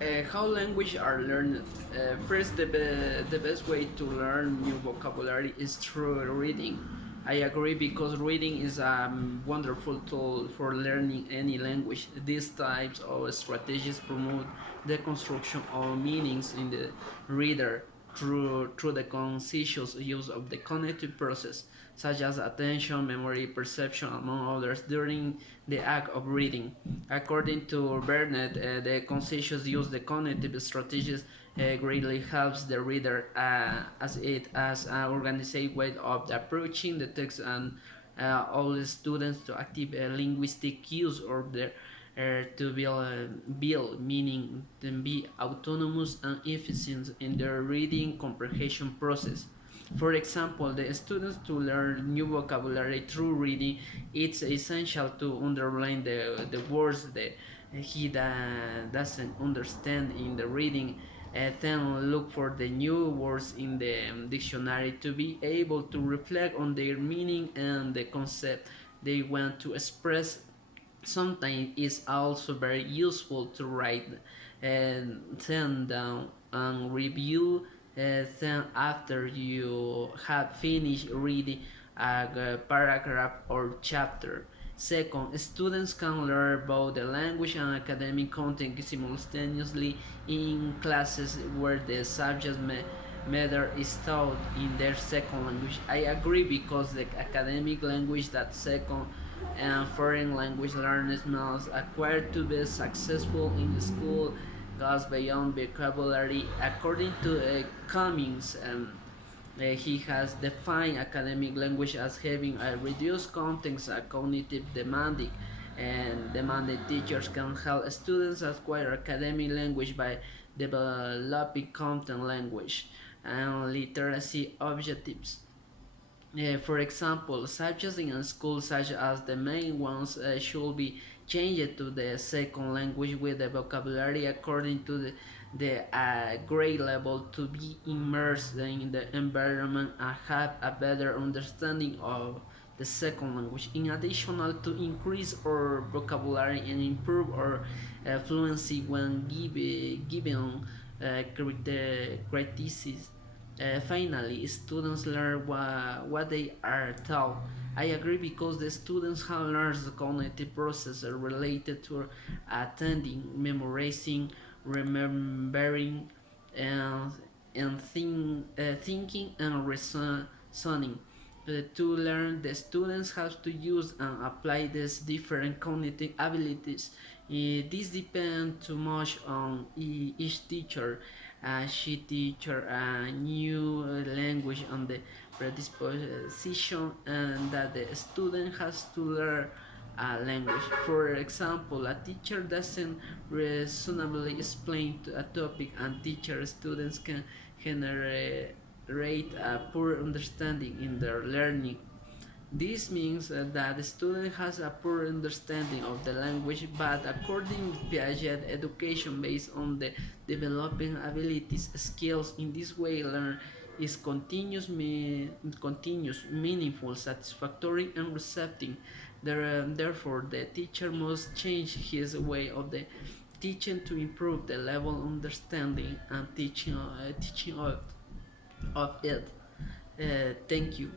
How language are learned? First, the best way to learn new vocabulary is through reading. I agree because reading is a wonderful tool for learning any language. These types of strategies promote the construction of meanings in the reader through the conscious use of the cognitive process, such as attention, memory, perception, among others, during the act of reading. According to Burnett, the conscious use the cognitive strategies greatly helps the reader as it as an organized way of approaching the text and all the students to active linguistic use or their to build meaning to be autonomous and efficient in their reading comprehension process. For example, the students to learn new vocabulary through reading, it's essential to underline the words that he doesn't understand in the reading. Then look for the new words in the dictionary to be able to reflect on their meaning and the concept they want to express. Sometimes it's also very useful to write and then down and review then after you have finished reading a paragraph or chapter. Second, students can learn both the language and academic content simultaneously in classes where the subject matter is taught in their second language. I agree because the academic language that second and foreign language learners must acquire to be successful in the school goes beyond vocabulary. According to Cummings, he has defined academic language as having a reduced context and cognitive demanding, and demanding teachers can help students acquire academic language by developing content language and literacy objectives. For example, subjects in a school such as the main ones should be changed to the second language with the vocabulary according to the grade level to be immersed in the environment and have a better understanding of the second language. In addition to increase our vocabulary and improve our fluency when given criticism. Finally, students learn what they are taught. I agree because the students have learned the cognitive process related to attending, memorizing, remembering, and, thinking and reasoning. To learn, the students have to use and apply these different cognitive abilities. This depends too much on each teacher. She teach a new language on the predisposition and that the student has to learn a language. For example, a teacher doesn't reasonably explain a topic and teacher students can generate a poor understanding in their learning. This means that the student has a poor understanding of the language, but according to Piaget, education based on the developing abilities, skills in this way learn is continuous, meaningful, satisfactory, and receptive. Therefore, the teacher must change his way of the teaching to improve the level of understanding and teaching of it. Thank you.